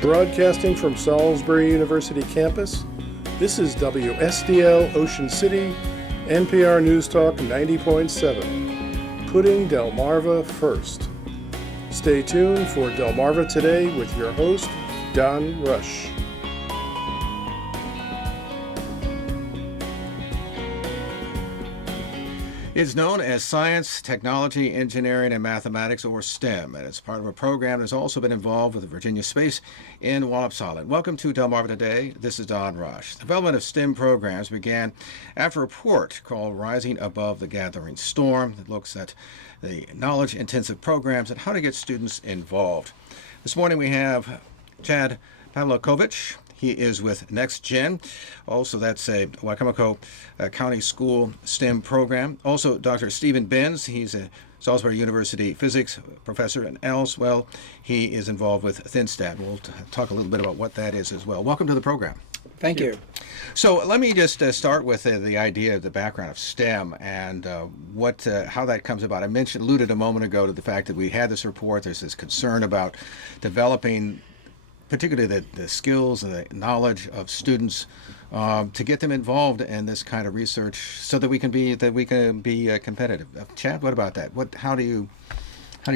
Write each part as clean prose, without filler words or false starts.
Broadcasting from Salisbury University campus, this is WSDL Ocean City, NPR News Talk 90.7, putting Delmarva first. Stay tuned for Delmarva Today with your host, Don Rush. It's known as Science, Technology, Engineering, and Mathematics, or STEM, and it's part of a program that's also been involved with the Virginia Space in Wallops Island. Welcome to Delmarva Today. This is Don Rush. The development of STEM programs began after a report called Rising Above the Gathering Storm that looks at the knowledge-intensive programs and how to get students involved. This morning we have Chad Pavlekovich. He is with NeXgen. Also, that's a Wacomico County School STEM program. Also, Dr. Stephen Binz. He's a Salisbury University physics professor, and elsewhere he is involved with ThinSat. We'll talk a little bit about what that is as well. Welcome to the program. Thank you. So let me just start with the idea of the background of STEM and how that comes about. I alluded a moment ago to the fact that we had this report. There's this concern about developing particularly the skills and the knowledge of students to get them involved in this kind of research so that we can be competitive. Chad, what about that? How do you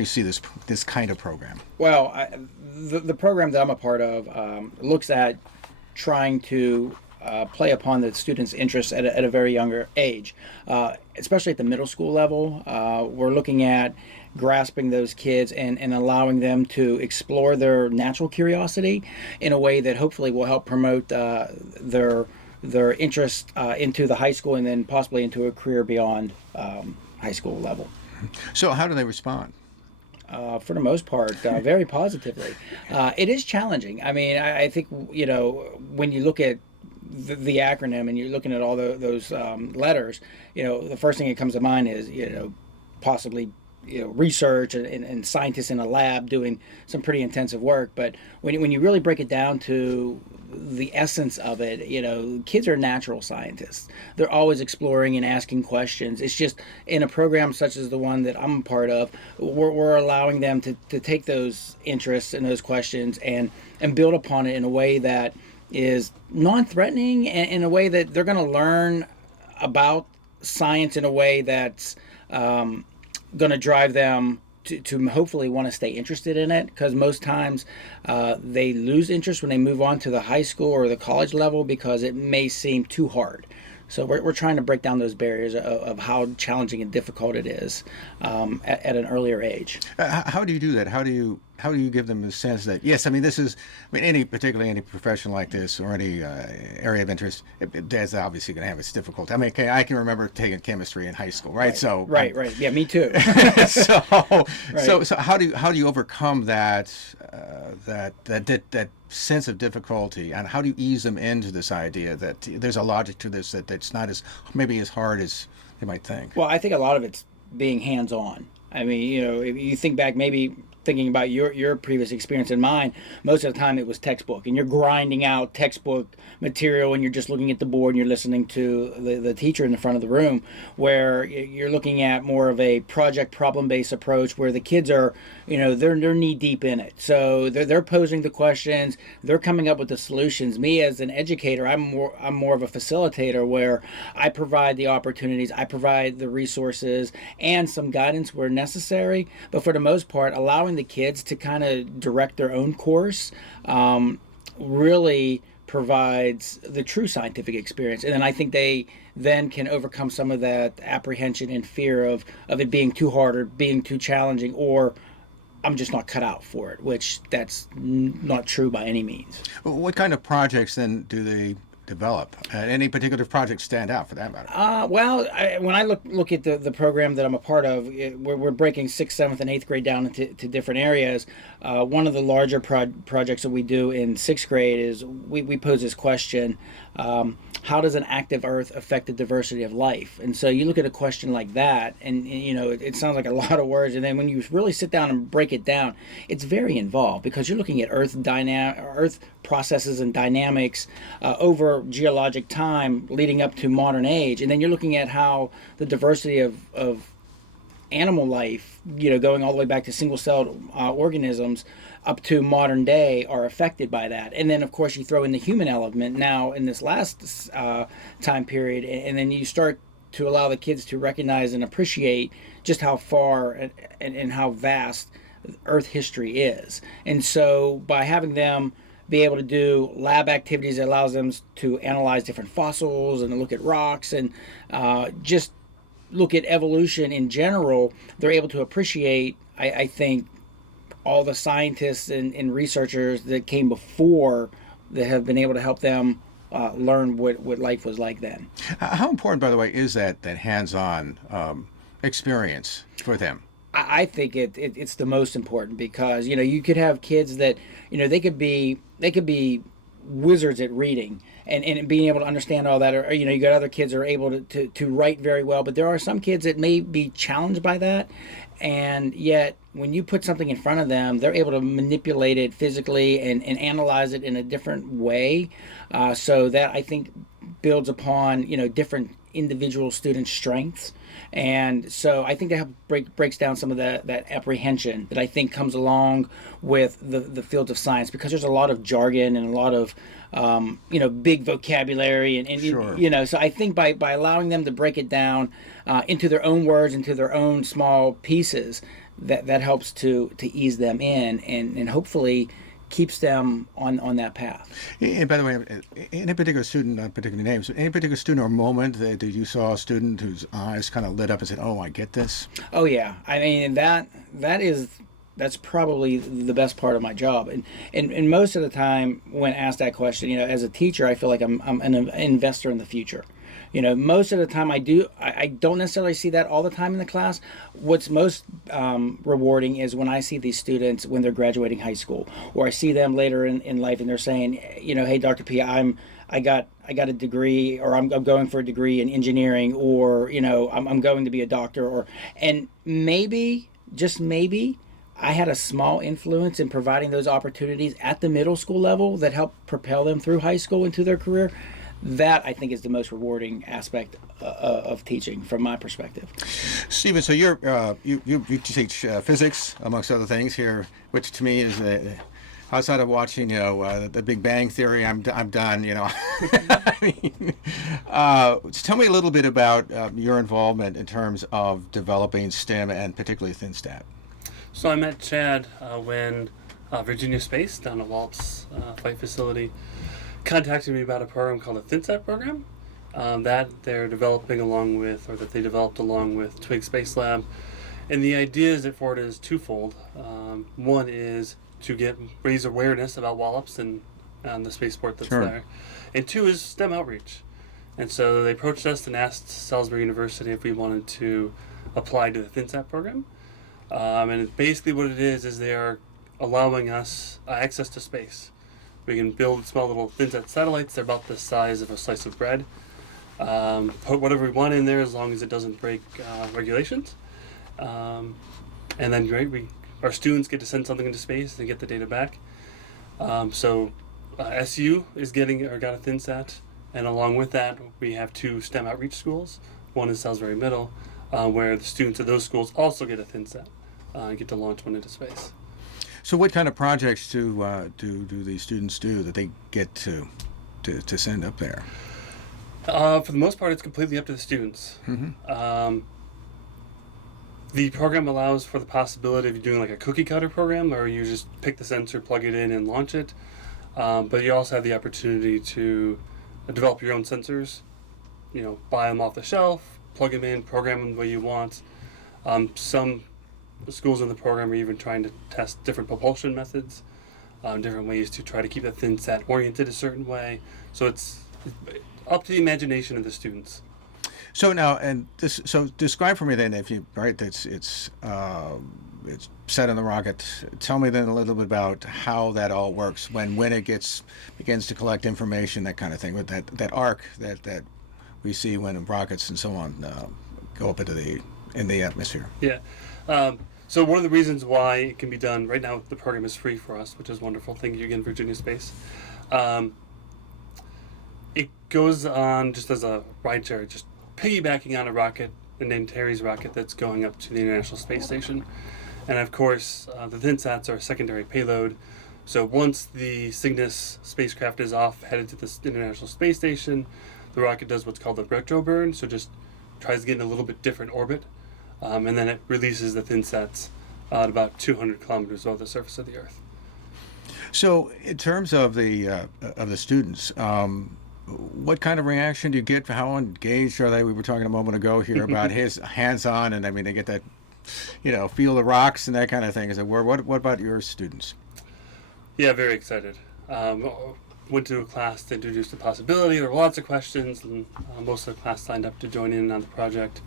see this kind of program? Well, the program that I'm a part of looks at trying to play upon the students' interests at a very younger age, especially at the middle school level. We're looking at grasping those kids and allowing them to explore their natural curiosity in a way that hopefully will help promote their interest into the high school and then possibly into a career beyond high school level. So how do they respond? For the most part, very positively. It is challenging. I mean, I think, when you look at the acronym and you're looking at all those letters, the first thing that comes to mind is, possibly research and scientists in a lab doing some pretty intensive work. But when you really break it down to the essence of it, kids are natural scientists. They're always exploring and asking questions. It's just in a program such as the one that I'm a part of, we're allowing them to take those interests and those questions and build upon it in a way that is non-threatening and in a way that they're going to learn about science in a way that's going to drive them to hopefully want to stay interested in it, because most times they lose interest when they move on to the high school or the college level because it may seem too hard. So we're trying to break down those barriers of how challenging and difficult it is at an earlier age. How do you do that? How do you give them the sense that, yes, particularly any profession like this or any area of interest, that's obviously going to have its difficulty. I can remember taking chemistry in high school, right? Right. Yeah, me too. So how do you overcome that sense of difficulty, and how do you ease them into this idea that there's a logic to this that's not as hard as they might think? Well, I think a lot of it's being hands-on. I mean, if you think back, maybe thinking about your previous experience and mine, most of the time it was textbook, and you're grinding out textbook material and you're just looking at the board and you're listening to the teacher in the front of the room, where you're looking at more of a project problem-based approach where the kids are, they're knee deep in it. So they're posing the questions, they're coming up with the solutions. Me as an educator, I'm more of a facilitator where I provide the opportunities, I provide the resources and some guidance where necessary, but for the most part, allowing the kids to kind of direct their own course really provides the true scientific experience. And then I think they then can overcome some of that apprehension and fear of it being too hard or being too challenging, or I'm just not cut out for it, which that's not true by any means. What kind of projects then do they develop? Any particular projects stand out for that matter? When I look at the program that I'm a part of, we're breaking 6th, 7th, and 8th grade down into different areas. One of the larger projects that we do in 6th grade is we pose this question, how does an active Earth affect the diversity of life? And so you look at a question like that, and it sounds like a lot of words, and then when you really sit down and break it down, it's very involved, because you're looking at Earth processes and dynamics over geologic time leading up to modern age, and then you're looking at how the diversity of animal life, going all the way back to single-celled organisms up to modern day are affected by that. And then, of course, you throw in the human element now in this last time period, and then you start to allow the kids to recognize and appreciate just how far and how vast Earth history is. And so by having them be able to do lab activities, it allows them to analyze different fossils and look at rocks and just look at evolution in general. They're able to appreciate, I think, all the scientists and researchers that came before that have been able to help them learn what life was like then. How important, by the way, is that hands-on experience for them? I think it's the most important because you could have kids that they could be wizards at reading and being able to understand all that, or you got other kids that are able to write very well, but there are some kids that may be challenged by that, and yet when you put something in front of them, they're able to manipulate it physically and analyze it in a different way, so that I think builds upon different individual student strengths. And so I think that breaks down some of that apprehension that I think comes along with the fields of science, because there's a lot of jargon and a lot of big vocabulary and Sure. So I think by allowing them to break it down into their own words, into their own small pieces, that helps to ease them in and hopefully keeps them on that path. And by the way, any particular student, not particular names, but any particular student or moment that you saw a student whose eyes kind of lit up and said, "Oh, I get this"? Oh yeah, I mean that's probably the best part of my job, and most of the time when asked that question, as a teacher, I feel like I'm an investor in the future. Most of the time I don't necessarily see that all the time in the class. What's most rewarding is when I see these students when they're graduating high school, or I see them later in life and they're saying, hey, Dr. P, I got a degree, or I'm going for a degree in engineering, or I'm going to be a doctor, and maybe, just maybe, I had a small influence in providing those opportunities at the middle school level that helped propel them through high school into their career. That, I think, is the most rewarding aspect of teaching from my perspective. Stephen, so you teach physics, amongst other things here, which to me is outside of watching the Big Bang Theory, I'm done. I mean, tell me a little bit about your involvement in terms of developing STEM and particularly ThinSat. So I met Chad when Virginia Space down at Wallops Flight Facility contacted me about a program called the Thinset Program that they're developing along with, or that they developed along with Twig Space Lab. And the idea for it is twofold. One is to raise awareness about Wallops and the spaceport that's Sure. there. And two is STEM outreach. And so they approached us and asked Salisbury University if we wanted to apply to the ThinSat program. And basically what it is they are allowing us access to space. We can build small little ThinSat satellites. They're about the size of a slice of bread. Put whatever we want in there as long as it doesn't break regulations. And then our students get to send something into space and get the data back. So SU got a ThinSat, and along with that we have 2 STEM outreach schools. One is Salisbury Middle, where the students of those schools also get a ThinSat and get to launch one into space. So what kind of projects do these students do that they get to send up there? For the most part, it's completely up to the students. Mm-hmm. The program allows for the possibility of doing like a cookie cutter program, where you just pick the sensor, plug it in, and launch it. But you also have the opportunity to develop your own sensors. Buy them off the shelf, plug them in, program them the way you want. Some schools in the program are even trying to test different propulsion methods, different ways to try to keep the ThinSat oriented a certain way. So it's up to the imagination of the students. So now, so describe for me then, if you it's set in the rocket. Tell me then a little bit about how that all works when it begins to collect information, that kind of thing, with that arc that we see when rockets and so on go up into the atmosphere. Yeah. So one of the reasons why it can be done right now, the program is free for us, which is wonderful. Thank you again, Virginia Space. It goes on just as a ride share, just piggybacking on a rocket named Terry's rocket that's going up to the International Space Station. And of course, the ThinSats are a secondary payload. So once the Cygnus spacecraft is off, headed to the International Space Station, the rocket does what's called a retro burn, so just tries to get in a little bit different orbit, and then it releases the ThinSats at about 200 kilometers above the surface of the Earth. So, in terms of the students, what kind of reaction do you get? How engaged are they? We were talking a moment ago here about his hands-on, and I mean, they get that, feel the rocks and that kind of thing. Is it what about your students? Yeah, very excited. Went to a class to introduce the possibility. There were lots of questions, and most of the class signed up to join in on the project.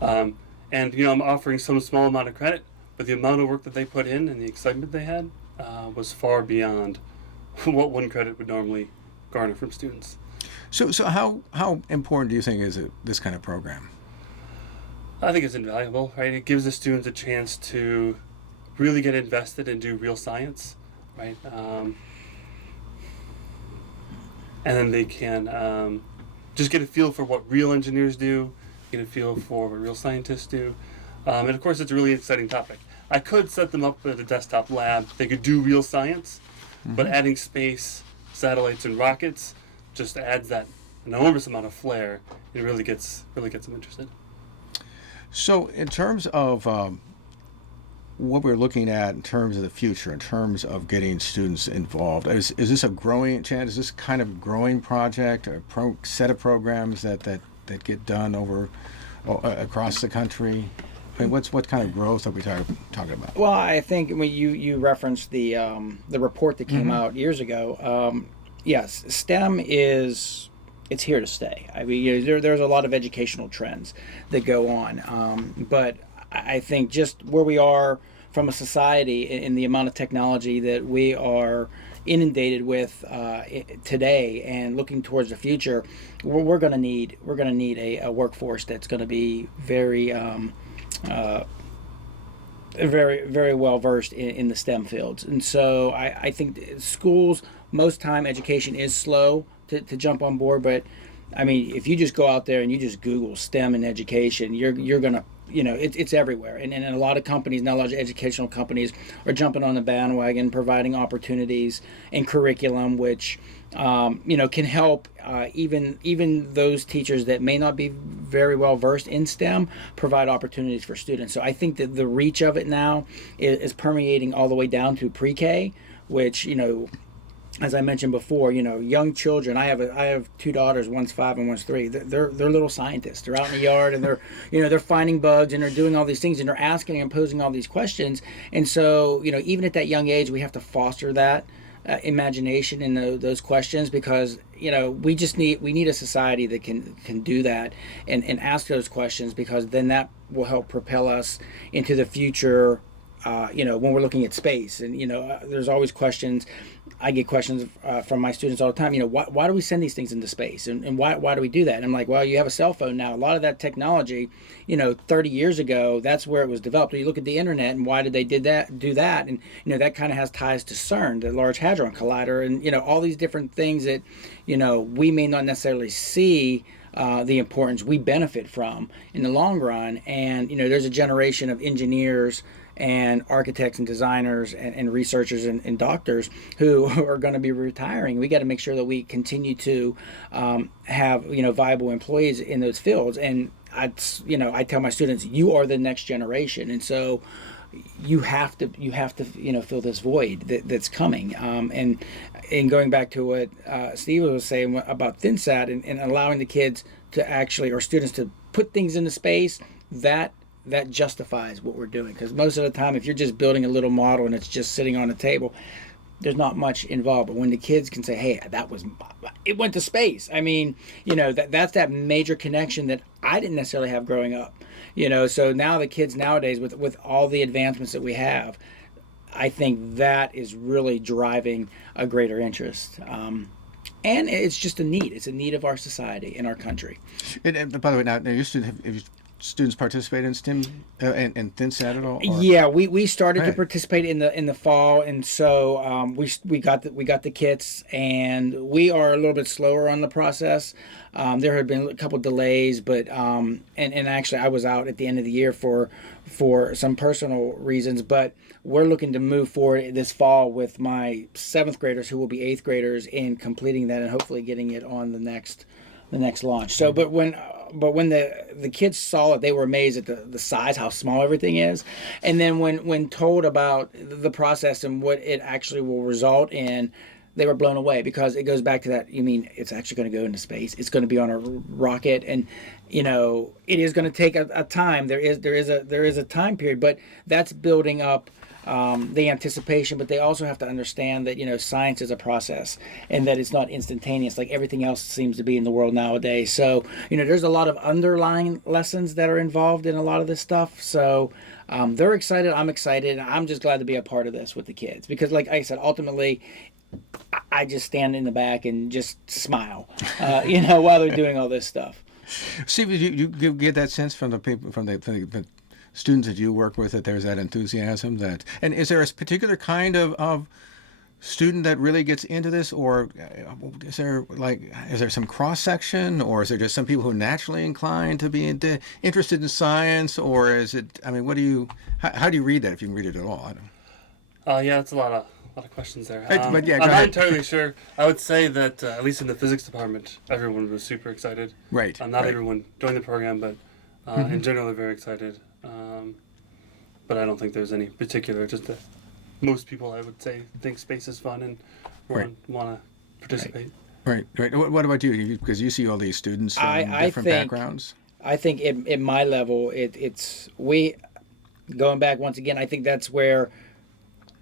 And I'm offering some small amount of credit, but the amount of work that they put in and the excitement they had was far beyond what one credit would normally garner from students. So how important do you think is this kind of program? I think it's invaluable, right? It gives the students a chance to really get invested and do real science, right? And then they can just get a feel for what real engineers do, get a feel for what real scientists do. And of course, it's a really exciting topic. I could set them up at a desktop lab. They could do real science, but adding space, satellites, and rockets just adds that enormous amount of flair. It really gets them interested. So in terms of what we're looking at in terms of the future, in terms of getting students involved, is this a growing chance? Is this kind of growing project, a set of programs that get done across the country? I mean, what kind of growth are we talking about? Well, I think when you referenced the report that came out years ago, yes, STEM it's here to stay. I mean, there's a lot of educational trends that go on, but I think just where we are from a society in the amount of technology that we are inundated with today, and looking towards the future, we're going to need a workforce that's going to be very very well versed in the STEM fields. And so I think schools, most time education is slow to jump on board, but I mean, if you just go out there and you just Google STEM and education, you're gonna, it's everywhere. And a lot of companies now, a lot of educational companies are jumping on the bandwagon, providing opportunities and curriculum, which can help even those teachers that may not be very well versed in STEM provide opportunities for students. So I think that the reach of it now is permeating all the way down to pre-K, which, as I mentioned before, young children. I have two daughters. One's 5 and one's 3. They're little scientists. They're out in the yard and they're finding bugs and they're doing all these things and they're asking and posing all these questions. And so even at that young age, we have to foster that imagination in those questions, because we need a society that can do that and ask those questions, because then that will help propel us into the future. When we're looking at space, and there's always questions. I get questions from my students all the time. Why do we send these things into space, and why do we do that? And I'm like, well, you have a cell phone now. A lot of that technology, 30 years ago, that's where it was developed. When you look at the internet, and why did they do that? And that kind of has ties to CERN, the Large Hadron Collider, and all these different things that we may not necessarily see the importance we benefit from in the long run. And there's a generation of engineers and architects and designers and researchers and doctors who are going to be retiring. We got to make sure that we continue to have viable employees in those fields. And I tell my students, you are the next generation, and so you have to fill this void that's coming. And going back to what Steve was saying about ThinSat and allowing the kids to actually, or students to put things into space, that justifies what we're doing. Because most of the time, if you're just building a little model and it's just sitting on a table, there's not much involved. But when the kids can say, hey, it went to space. I mean, that's that major connection that I didn't necessarily have growing up. So now the kids nowadays, with all the advancements that we have, I think that is really driving a greater interest. And it's just a need. It's a need of our society and our country. And by the way, now your students, students participate in STEM and ThinSat at all? Or? Yeah, we started to Right. participate in the fall, and so we got the kits, and we are a little bit slower on the process. There have been a couple delays, but and actually I was out at the end of the year for some personal reasons, but we're looking to move forward this fall with my 7th graders who will be 8th graders in completing that and hopefully getting it on the next launch. So, but when the kids saw it, they were amazed at the size, how small everything is, and then when told about the process and what it actually will result in, they were blown away, because it goes back to that. You mean it's actually going to go into space? It's going to be on a rocket, and it is going to take a time. There is a time period, but that's building up the anticipation, but they also have to understand that science is a process and that it's not instantaneous like everything else seems to be in the world nowadays. So there's a lot of underlying lessons that are involved in a lot of this stuff. So they're excited. I'm excited. I'm just glad to be a part of this with the kids, because like I said, ultimately I just stand in the back and just smile, while they're doing all this stuff. Steve, you get that sense from the people, from the students that you work with, that there's that enthusiasm, and is there a particular kind of student that really gets into this, or is there some cross section, or is there just some people who are naturally inclined to be interested in science, or is it? I mean, how do you read that, if you can read it at all? Yeah, that's a lot of questions there. But yeah, I'm not entirely sure. I would say that at least in the physics department, everyone was super excited. Right. Not right. everyone joined the program, but in general, they're very excited. But I don't think there's any particular. Most people, I would say, think space is fun and want to participate. Right. What about you? Because you see all these students from different backgrounds. I think at my level, it's going back once again. I think that's where,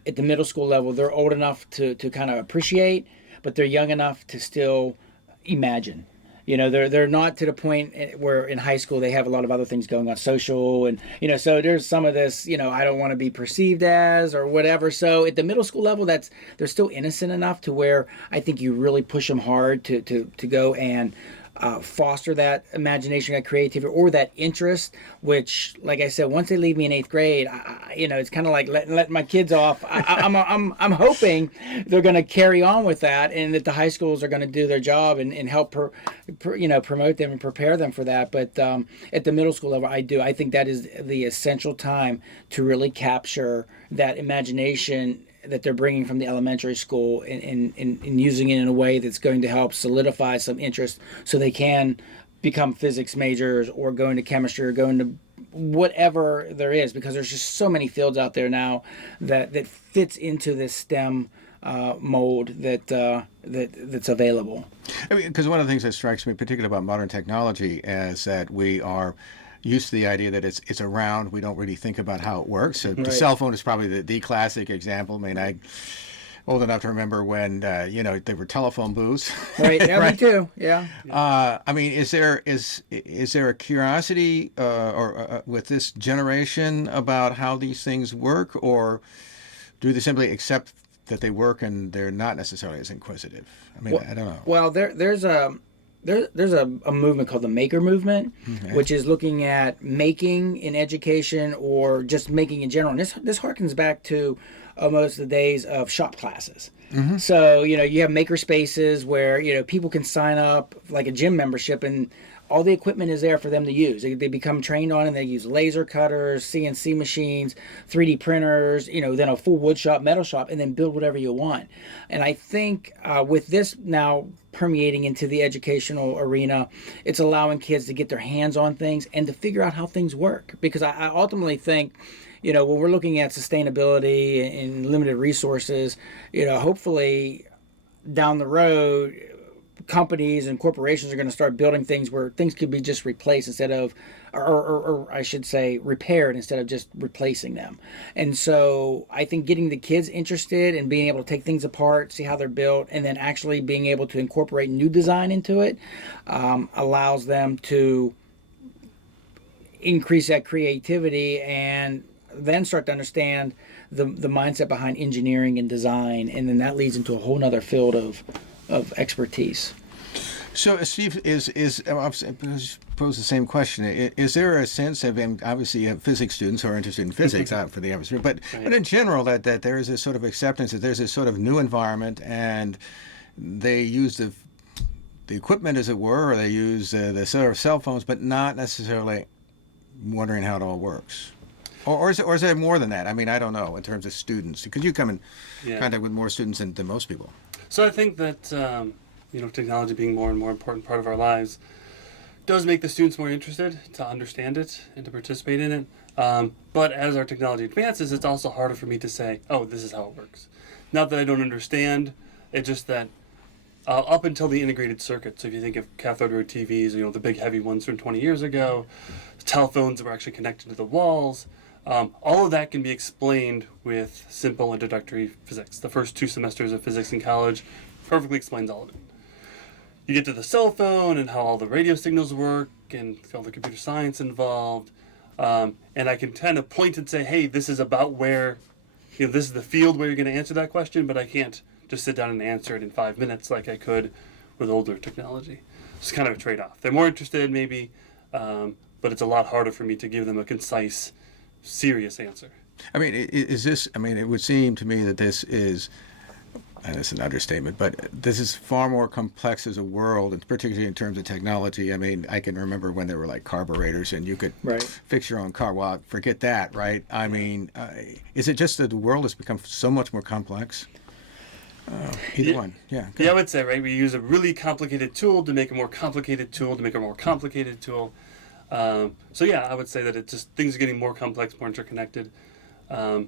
at the middle school level, they're old enough to kind of appreciate, but they're young enough to still imagine. They're not to the point where in high school they have a lot of other things going on, social, and so there's some of this, I don't want to be perceived as or whatever. So at the middle school level, they're still innocent enough to where I think you really push them hard to go and foster that imagination, that creativity, or that interest, which, like I said, once they leave me in 8th grade, it's kind of like letting my kids off. I'm hoping they're going to carry on with that, and that the high schools are going to do their job and help promote them and prepare them for that. But at the middle school level, I think that is the essential time to really capture that imagination that they're bringing from the elementary school and using it in a way that's going to help solidify some interest, so they can become physics majors or go into chemistry or go into whatever there is, because there's just so many fields out there now that fits into this STEM mold that's available. I mean, because one of the things that strikes me particularly about modern technology is that we are used to the idea that it's around. We don't really think about how it works. So the cell phone is probably the classic example. I mean, I'm old enough to remember when there were telephone booths. Right. Yeah, right? Me too. Yeah. I mean, is there a curiosity with this generation about how these things work, or do they simply accept that they work and they're not necessarily as inquisitive? I mean, I don't know. Well, there's a movement called the maker movement, which is looking at making in education or just making in general. And this harkens back to almost the days of shop classes. Mm-hmm. So, you have maker spaces where, people can sign up like a gym membership, and all the equipment is there for them to use. They become trained on, and they use laser cutters, CNC machines, 3D printers, then a full wood shop, metal shop, and then build whatever you want. And I think with this now permeating into the educational arena, it's allowing kids to get their hands on things and to figure out how things work. Because I ultimately think, when we're looking at sustainability and limited resources, hopefully down the road, companies and corporations are going to start building things where things could be just replaced instead of, or I should say repaired instead of just replacing them. And so I think getting the kids interested in being able to take things apart, see how they're built, and then actually being able to incorporate new design into it allows them to increase that creativity and then start to understand the mindset behind engineering and design. And then that leads into a whole nother field of expertise. So, Steve, I'll pose the same question. Is there a sense of, and obviously you have physics students who are interested in physics for the atmosphere, but in general that there is this sort of acceptance that there's this sort of new environment and they use the equipment, as it were, or they use the sort of cell phones, but not necessarily wondering how it all works? Or is there more than that? I mean, I don't know in terms of students, because you come in contact with more students than most people. So I think that technology being more and more important part of our lives does make the students more interested to understand it and to participate in it. But as our technology advances, it's also harder for me to say, oh, this is how it works. Not that I don't understand, it's just that up until the integrated circuit, so if you think of cathode ray TVs, the big heavy ones from 20 years ago, telephones that were actually connected to the walls, all of that can be explained with simple introductory physics. The first 2 semesters of physics in college perfectly explains all of it. You get to the cell phone and how all the radio signals work and all the computer science involved, and I can kind of point and say, hey, this is about where, this is the field where you're going to answer that question, but I can't just sit down and answer it in 5 minutes like I could with older technology. It's kind of a trade-off. They're more interested maybe, but it's a lot harder for me to give them a concise, serious answer. I mean, it would seem to me that this is, and it's an understatement, but this is far more complex as a world, and particularly in terms of technology. I mean, I can remember when there were like carburetors and you could fix your own car. Well, forget that, right? I mean, is it just that the world has become so much more complex? Either one. Yeah, I would say, right, we use a really complicated tool to make a more complicated tool to make a more complicated tool. So I would say that it's just things are getting more complex, more interconnected. But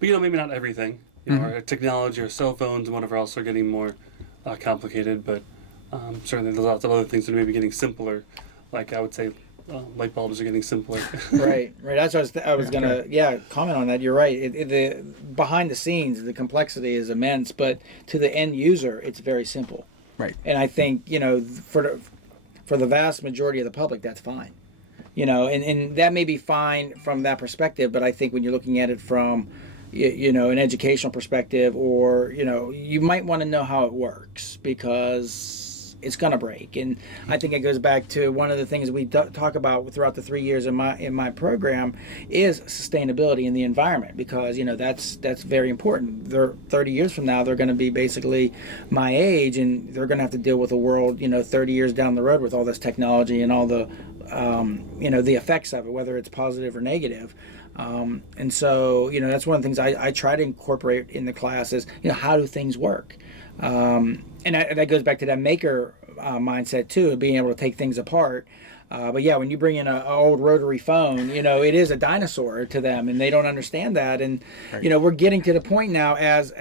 maybe not everything. Our technology, our cell phones, and whatever else are getting more complicated. But certainly, there's lots of other things that are maybe getting simpler. Like I would say, light bulbs are getting simpler. Right. That's what I was gonna comment on that. You're right. The behind the scenes, the complexity is immense, but to the end user, it's very simple. Right. And I think for the vast majority of the public, that's fine. And that may be fine from that perspective, but I think when you're looking at it from an educational perspective, or you might want to know how it works because it's gonna break. And I think it goes back to one of the things we talk about throughout the 3 years in my program is sustainability in the environment, because that's very important. They're 30 years from now, they're going to be basically my age, and they're going to have to deal with a world 30 years down the road with all this technology and all the the effects of it, whether it's positive or negative. And so that's one of the things I try to incorporate in the class is how do things work. And that goes back to that maker mindset too, being able to take things apart. But when you bring in an old rotary phone, it is a dinosaur to them, and they don't understand that. And we're getting to the point now as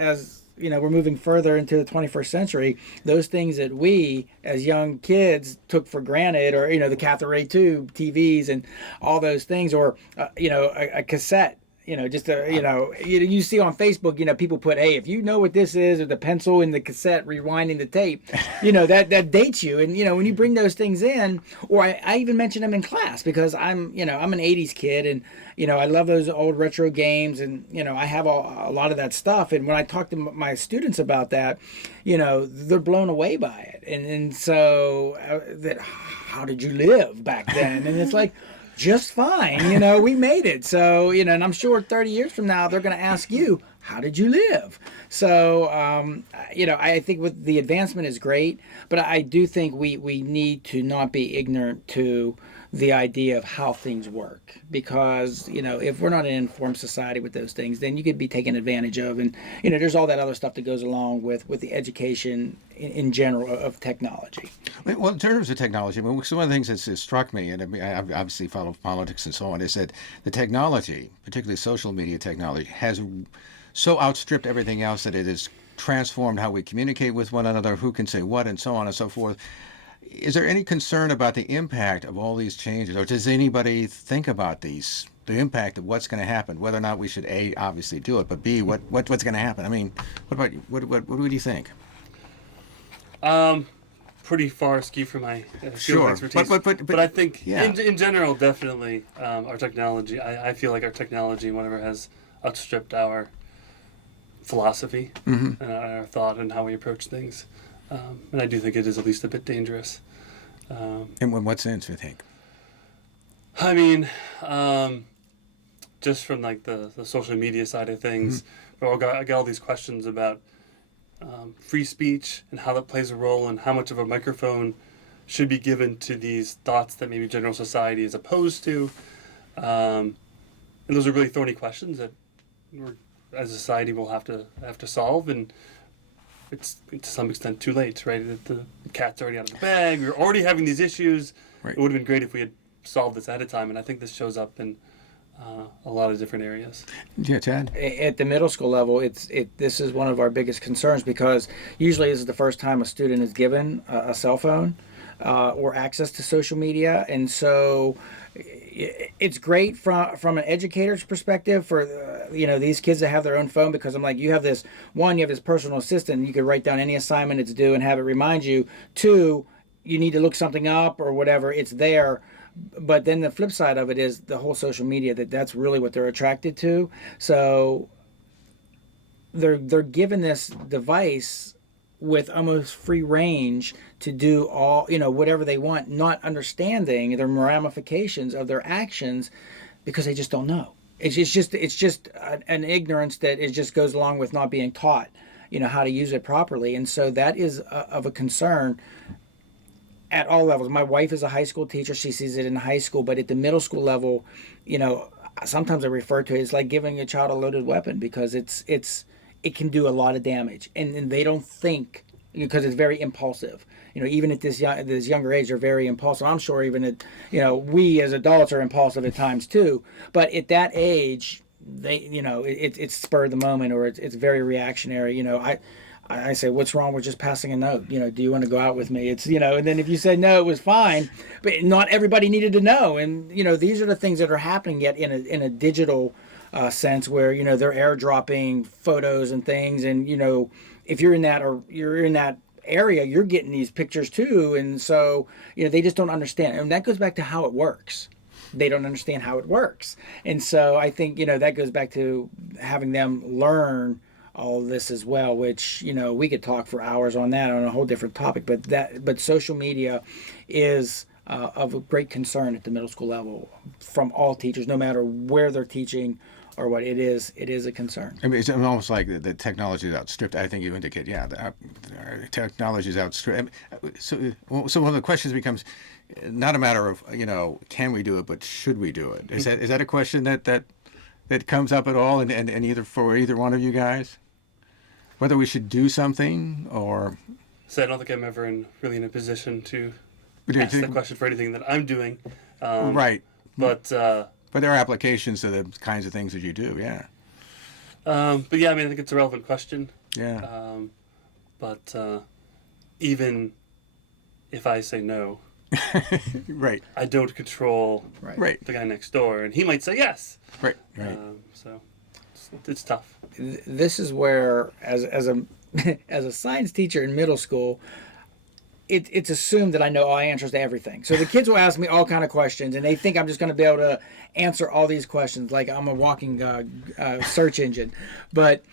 we're moving further into the 21st century. Those things that we, as young kids, took for granted, or the cathode ray tube TVs and all those things, or a cassette. You see on Facebook, people put, hey, if you know what this is, or the pencil in the cassette rewinding the tape, that dates you. And, when you bring those things in, or I even mention them in class, because I'm an 80s kid, and, I love those old retro games, and, I have a lot of that stuff. And when I talk to my students about that, they're blown away by it. And so how did you live back then? And it's like, just fine, we made it. So, and I'm sure 30 years from now, they're going to ask you, how did you live? So, I think with the advancement is great, but I do think we need to not be ignorant to the idea of how things work, because, if we're not in an informed society with those things, then you could be taken advantage of. And, there's all that other stuff that goes along with the education in general of technology. Well, in terms of technology, one of the things that's struck me, and I obviously follow politics and so on, is that the technology, particularly social media technology, has so outstripped everything else that it has transformed how we communicate with one another, who can say what, and so on and so forth. Is there any concern about the impact of all these changes, or does anybody think about the impact of what's going to happen, whether or not we should A, obviously do it, but B, what's going to happen? I mean, what about you? What would you think? Pretty far askew from my field of expertise. But I think in general, definitely, our technology, I feel like our technology, whatever, has outstripped our philosophy and our thought and how we approach things. And I do think it is at least a bit dangerous. In what sense, you think? I mean, just from like the social media side of things, I got all these questions about free speech and how that plays a role and how much of a microphone should be given to these thoughts that maybe general society is opposed to. And those are really thorny questions that we're, as a society, will have to solve. And it's to some extent too late, right? The cat's already out of the bag. We're already having these issues. Right. It would have been great if we had solved this ahead of time. And I think this shows up in a lot of different areas. Yeah, Chad? At the middle school level, this is one of our biggest concerns, because usually this is the first time a student is given a cell phone or access to social media, and so it's great from an educator's perspective for these kids that have their own phone, because I'm like, you have this personal assistant, you could write down any assignment it's due and have it remind you. 2, you need to look something up or whatever, it's there. But then the flip side of it is the whole social media, that's really what they're attracted to. So they're given this device with almost free range to do all, whatever they want, not understanding the ramifications of their actions, because they just don't know. It's just an ignorance that it just goes along with not being taught, how to use it properly. And so that is of a concern at all levels. My wife is a high school teacher. She sees it in high school, but at the middle school level, sometimes I refer to it as like giving a child a loaded weapon, because it can do a lot of damage, and they don't think, because it's very impulsive. Even at this younger age, they're very impulsive. I'm sure even at, we as adults are impulsive at times too, but at that age, they, it's spur of the moment, or it's very reactionary. I say, what's wrong with just passing a note? Do you want to go out with me? It's, and then if you said no, it was fine, but not everybody needed to know. And, these are the things that are happening yet in a digital sense, where, they're airdropping photos and things. And, if you're in that, or you're in that area, you're getting these pictures too. And so, they just don't understand. And that goes back to how it works. They don't understand how it works. And so I think, that goes back to having them learn all this as well, which we could talk for hours on that, on a whole different topic, but social media is of a great concern at the middle school level from all teachers, no matter where they're teaching or what. It is a concern. I mean, it's almost like the technology is outstripped. I think you indicate, the technology is outstripped. So one of the questions becomes not a matter of can we do it, but should we do it? Is that a question that comes up at all, and either for either one of you guys, whether we should do something or? So I don't think I'm ever really in a position to ask that question for anything that I'm doing. Right. But there are applications to the kinds of things that you do, yeah. But yeah, I think it's a relevant question. Yeah. But even if I say no, right, I don't control the guy next door, and he might say yes. Right. So it's tough. This is where, as a science teacher in middle school, it's assumed that I know all answers to everything. So the kids will ask me all kind of questions, and they think I'm just going to be able to answer all these questions like I'm a walking search engine. But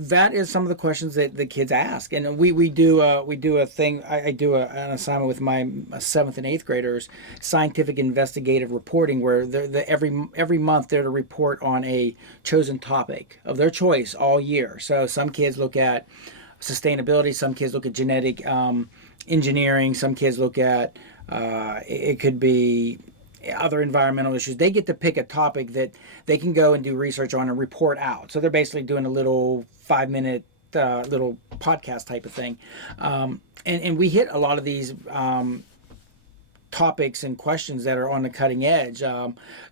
that is some of the questions that the kids ask, and we do a thing. I do an assignment with my 7th and 8th graders, scientific investigative reporting, where every month they're to report on a chosen topic of their choice all year. So some kids look at sustainability, some kids look at genetic engineering, some kids look at it could be other environmental issues. They get to pick a topic that they can go and do research on and report out. So they're basically doing a little 5-minute little podcast type of thing. And we hit a lot of these topics and questions that are on the cutting edge,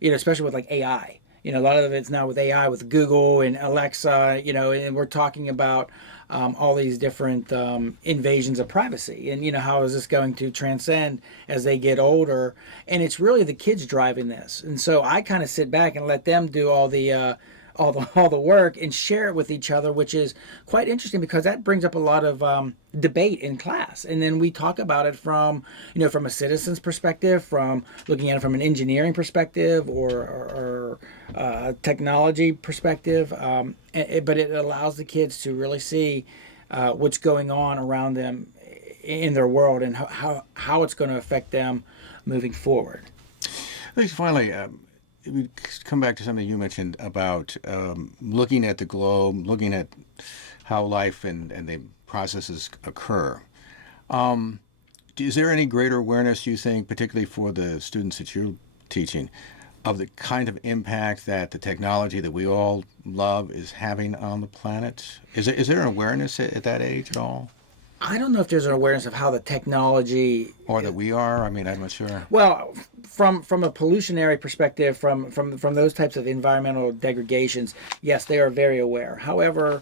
especially with like AI. A lot of it's now with AI, with Google and Alexa, and we're talking about all these different invasions of privacy, and how is this going to transcend as they get older? And it's really the kids driving this, and so I kind of sit back and let them do all the work and share it with each other, which is quite interesting, because that brings up a lot of debate in class. And then we talk about it from a citizen's perspective, from looking at it from an engineering perspective or technology perspective. But it allows the kids to really see what's going on around them in their world and how it's going to affect them moving forward. I think finally, we come back to something you mentioned about looking at the globe, looking at how life and the processes occur. Is there any greater awareness, you think, particularly for the students that you're teaching, of the kind of impact that the technology that we all love is having on the planet? Is there an awareness at that age at all? I don't know if there's an awareness of how the technology, Or that we are? I mean, I'm not sure. well, from a pollutionary perspective, from those types of environmental degradations, yes, they are very aware. However,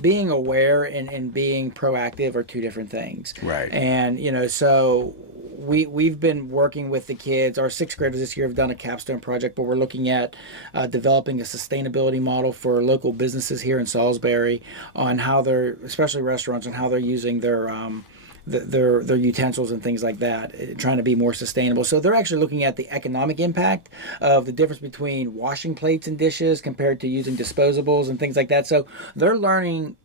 being aware and being proactive are two different things. Right. And so we've been working with the kids. Our sixth graders this year have done a capstone project where we're looking at developing a sustainability model for local businesses here in Salisbury on how they're, especially restaurants, on how they're using their utensils and things like that, trying to be more sustainable. So they're actually looking at the economic impact of the difference between washing plates and dishes compared to using disposables and things like that. So they're learning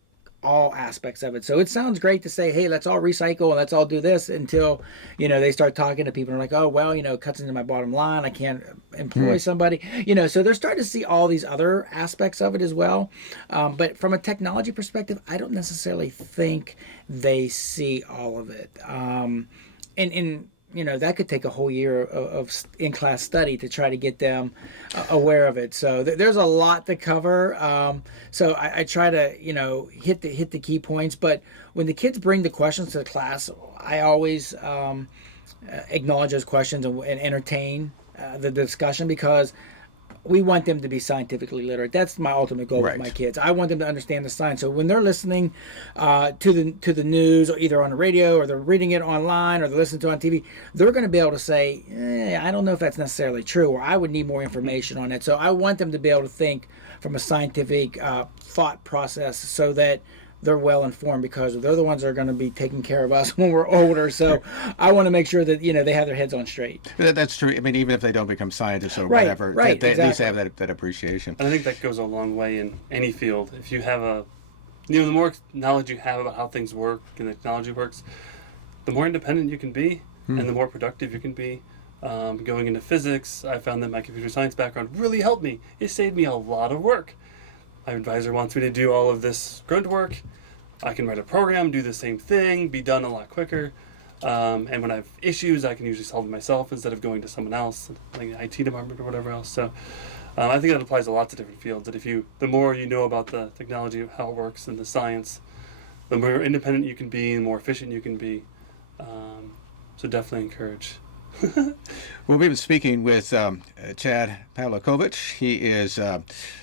all aspects of it. So it sounds great to say, hey, let's all recycle and let's all do this, until they start talking to people and are like, oh, well, it cuts into my bottom line, I can't employ somebody, so they're starting to see all these other aspects of it as well. But from a technology perspective, I don't necessarily think they see all of it. And that could take a whole year of in-class study to try to get them aware of it. So there's a lot to cover. So I try to, hit the key points. But when the kids bring the questions to the class, I always acknowledge those questions and entertain the discussion, because we want them to be scientifically literate. That's my ultimate goal with my kids. I want them to understand the science. So when they're listening to the news, or either on the radio, or they're reading it online, or they're listening to it on TV, they're going to be able to say, I don't know if that's necessarily true, or I would need more information on it. So I want them to be able to think from a scientific thought process, so that they're well informed, because they're the ones that are going to be taking care of us when we're older. So I want to make sure that they have their heads on straight. That's true. I mean, even if they don't become scientists or Right, whatever, right, they at least exactly. have that appreciation. And I think that goes a long way in any field. If you have the more knowledge you have about how things work and the technology works, the more independent you can be, and the more productive you can be. Going into physics, I found that my computer science background really helped me. It saved me a lot of work. My advisor wants me to do all of this grunt work. I can write a program, do the same thing, be done a lot quicker. And when I have issues, I can usually solve them myself instead of going to someone else, like the IT department or whatever else. So I think that applies to lots of different fields. That the more you know about the technology of how it works and the science, the more independent you can be and the more efficient you can be. So definitely encourage. We've been speaking with Chad Pavlekovich. He is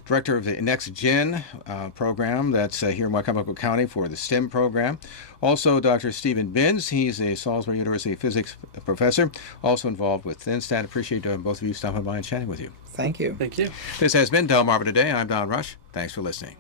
director of the NeXgen program that's here in Wycomico County for the STEM program. Also, Dr. Stephen Binz. He's a Salisbury University physics professor, also involved with ThinSat. Appreciate both of you stopping by and chatting with you. Thank you. Thank you. This has been Delmarva Today. I'm Don Rush. Thanks for listening.